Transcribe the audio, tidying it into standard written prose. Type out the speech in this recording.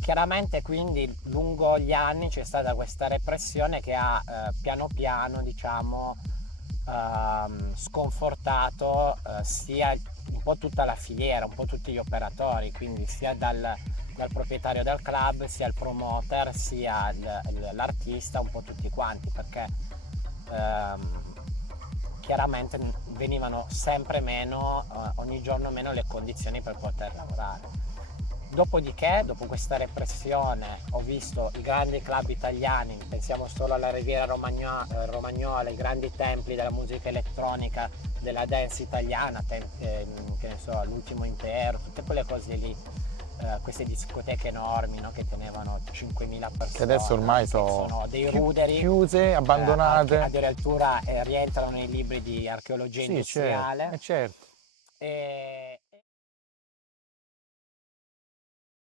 Chiaramente quindi lungo gli anni c'è stata questa repressione che ha piano piano, diciamo, sconfortato sia un po' tutta la filiera, un po' tutti gli operatori, quindi sia dal proprietario del club, sia il promoter, sia l'artista, un po' tutti quanti, perché ehm, chiaramente venivano sempre meno, ogni giorno meno le condizioni per poter lavorare. Dopodiché, dopo questa repressione, ho visto i grandi club italiani, pensiamo solo alla Riviera Romagnola, i grandi templi della musica elettronica, della dance italiana, che ne so, l'Ultimo Impero, tutte quelle cose lì, queste discoteche enormi, no, che tenevano 5.000 Che adesso persone, ormai che sono sono dei ruderi, chiuse, abbandonate. addirittura rientrano nei libri di archeologia Sì, certo, industriale. certo.